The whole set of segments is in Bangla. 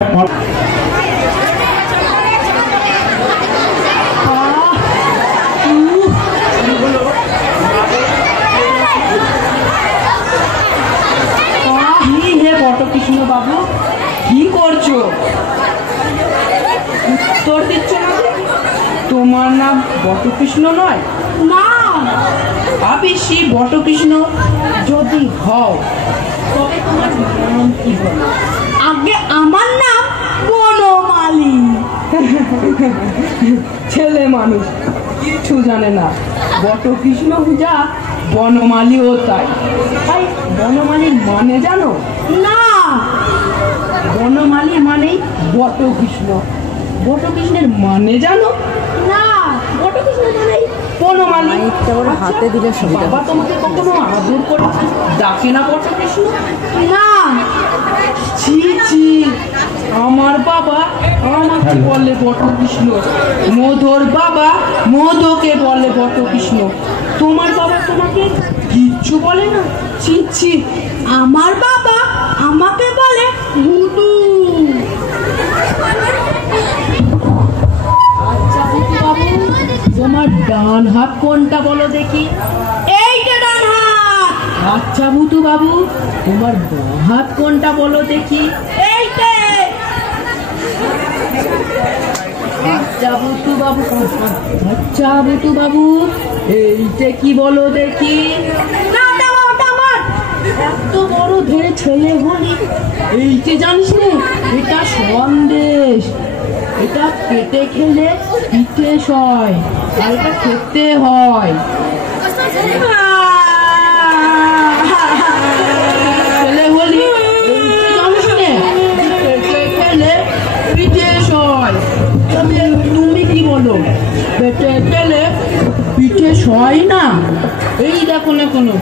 বটকৃষ্ণ বাবু কি করছো? উত্তর দিচ্ছ না? তোমার নাম বটকৃষ্ণ নয়? না, আবিষি বটকৃষ্ণ যদি হও তবে তোমার নাম কি বলো? আগে আমার নাম বনমালী। ছেলে মানুষ কিচ্ছু জানে না। বটকৃষ্ণ যা বনমালীও তাই। তাই বনমালী মানে জানো? না, বনমালী মানেই বটকৃষ্ণ। বটকৃষ্ণের মানে জানো? না, বটকৃষ্ণ মানেই বনমালী। হাতে দিলে সুবিধা। বাবা তোমাকে কখনো আদর করেছে? ডাকে না বটকৃষ্ণ? না, ছি ছি, আমার বাবা আমাকে বলে বটকৃষ্ণ, মধুর বাবা মধুকে বলে বটকৃষ্ণ। তোমার বাবা তোমাকে কিচ্ছু বলে না? ছি ছি, আমার বাবা আমাকে বলে ভুতু। আচ্ছা ভুতু বাবু, তোমার ডান হাত কোনটা বলো দেখি? এইটা ডান হাত। আচ্ছা ভুতু বাবু, তোমার বাঁ হাত কোনটা বলো দেখি? এইটা। আচ্ছা ভুতু বাবু, আচ্ছা ভুতু বাবু, এইটা কি বলো দেখি? না, ওটা আমার। এত বড় ধরে ছেলে হলি এইটা জানিস না? এটা সন্দেশ। এটা কেটে খেলে পিঠে সয়, আর এটা খেতে হয়। ছেলে হলি জানিস না? কেটে খেলে পিঠে সয়। তবে তুমি কি বলো? কেটে খেলে পিঠে সয় না? এই দেখো না কোনো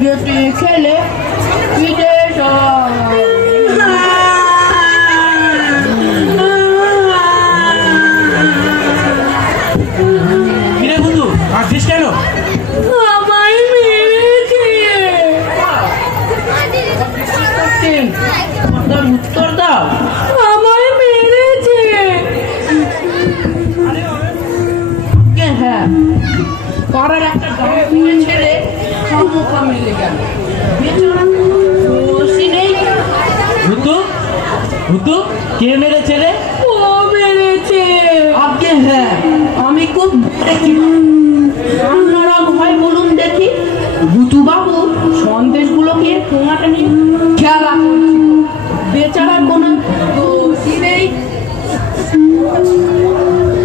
কেটে খেলে পিঠে সয়। কিরে বন্ধু, আসছিস কেন? আমায় মেরেছে। তার উত্তর দাও। আমায় মেরেছে। হ্যাঁ, পাড়ার একটা গাঁয়ে ছেড়ে মুখা মেলে গেল। বেচারা দোষী নেই। ভূতু কে মেরেছে রে? ও মেরেছে। আগে হ্যাঁ, আমি খুব দেখি। আপনারা ভয় বলুন দেখি। ভূতু বাবু সন্দেশগুলোকে ঠোঙাটা নিয়ে খেলা করছিল। বেচারার কোনো দোষী নেই।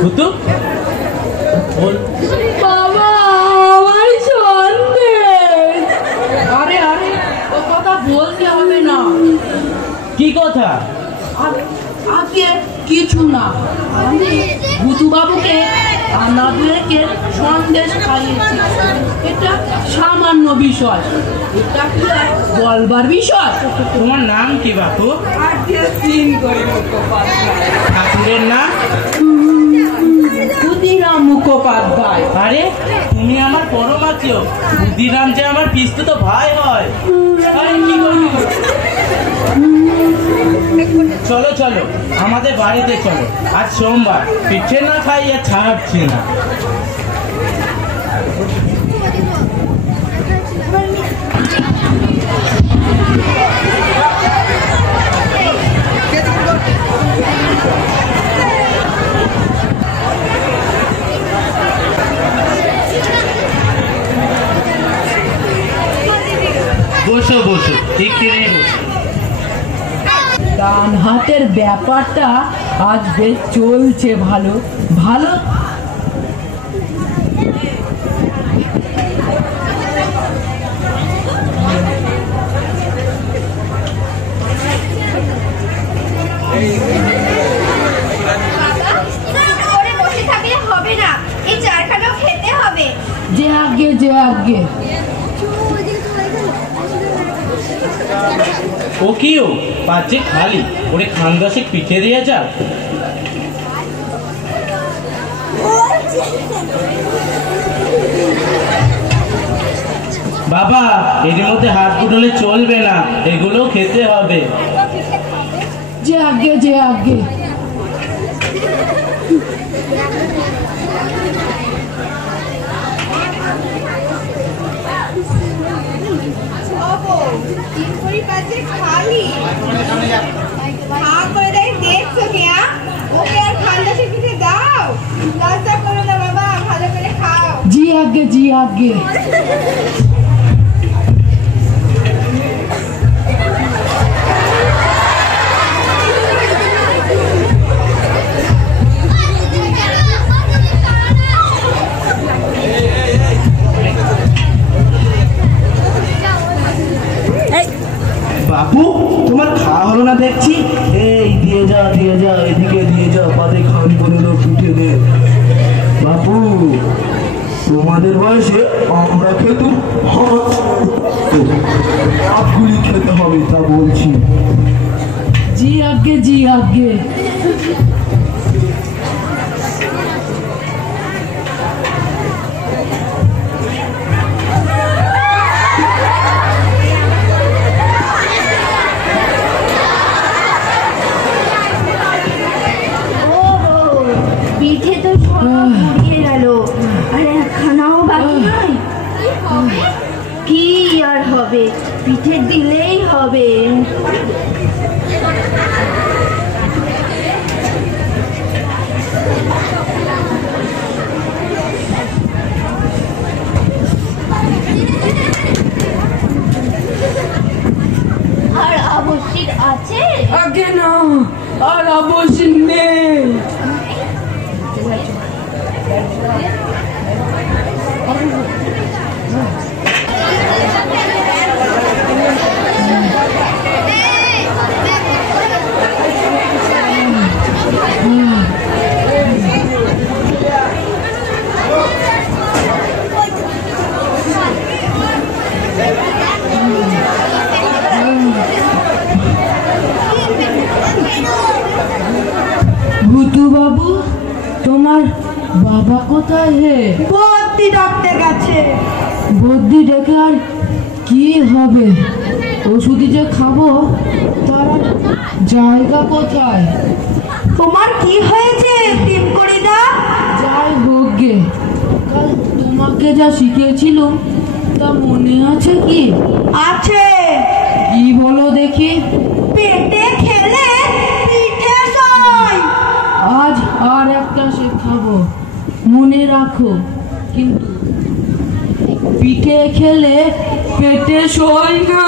ভূতু বল। বাবা, আমার সন্দেশ। আরে আরে, ও কথা বলতে হবে না। কি কথা? আগে কিছু না, আমি ভূতু বাবুকে আনা দুয়েকের সন্দেশ খাইয়েছি। এটা সামান্য বিষয়। এটা কি আর বলবার বিষয়? তোমার নাম কি বাপু? ঠাকুরের নাম? ক্ষুদিরাম মুখোপাধ্যায়। আরে তুমি আমার পরম আত্মীয়। ক্ষুদিরাম যে আমার পিস্তত ভাই হয়। আরে কি করবি? চলো চলো, আমাদের বাড়িতে চলো। আজ সোমবার, পিঠে না খাইয়ে ছাড়ছি না। বসো বসো, এখানে বসো। ডান হাতের ব্যাপারটা আজ বেশ চলছে ভালো ভালো। বসে থাকলে হবে না, এই চারখানাও খেতে হবে। যে আগে যে আগে। ও কি ও পাচ্ছে খালি ওরে খানদাসে পিঠে দিয়ে যাও। বাবা, এর মধ্যে হাত গুটলে চলবে না, এগুলো খেতে হবে। যে আগে যে আগে। খালি খা করে দেখছো কেয়া ওকে আর খানদাসের পিঠে দাও, লজ্জা করো না বাবা, ভালো করে খাও। জি আগে জি আগে। বাবু তোমার খাওয়া হলো না দেখছি। এই দিয়ে যা এদিকে দিয়ে যা, পাতে খান করে পিঠে দে। বাবু তোমাদের বয়সে আমরা খেতুম আপগুলি খেতে হবে, তা বলছি। জি আগে জি আগে। পিঠে তো সব উড়িয়ে গেল, আর একখানাও বাকি নয়। কি আর হবে, পিঠে দিলেই হবে। আর আবশ্যিক আছে? আগে না, আর আবশ্যক নেই। ভূতু বাবু, তোমার বাবা কোথায় হে? বদ্যি ডাকতে গেছে। বদ্যি ডেকে আর কি হবে? ওষুধই যে খাবো, তার জায়গা কোথায়? তোমার কি হয়েছে টিম করিদা? যাই হোক গে, কাল তোমাকে যা শিখিয়েছিল তা মনে আছে কি? আছে। কি বলো দেখি? পেটে খেলে পিঠে সয়। আজ আর একটা শেখাবো, মনে রাখো। কিন্তু পিঠে খেলে পেটে সয় না।